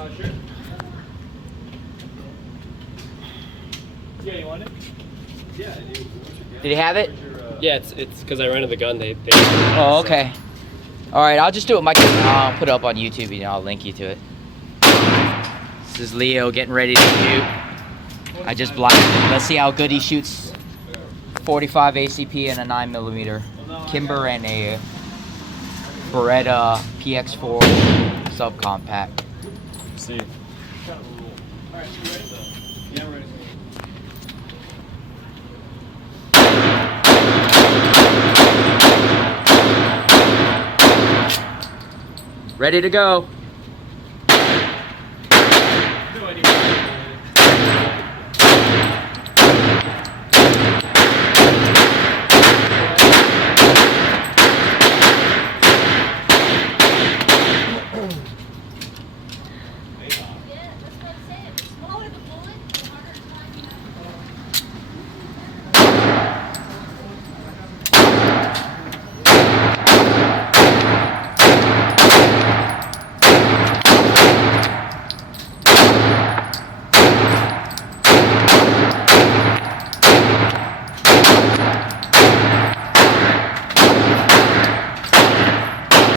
Sure. Yeah, you want it? Yeah. Did he have it? Yeah, it's because I rented the gun. They Oh, okay. All right, I'll just do it. I'll put it up on YouTube and I'll link you to it. This is Leo getting ready to shoot. I just blinded him. Let's see how good he shoots. 45 ACP and a 9mm Kimber and a Beretta px4 subcompact. See. Yeah, I'm ready. Ready to go.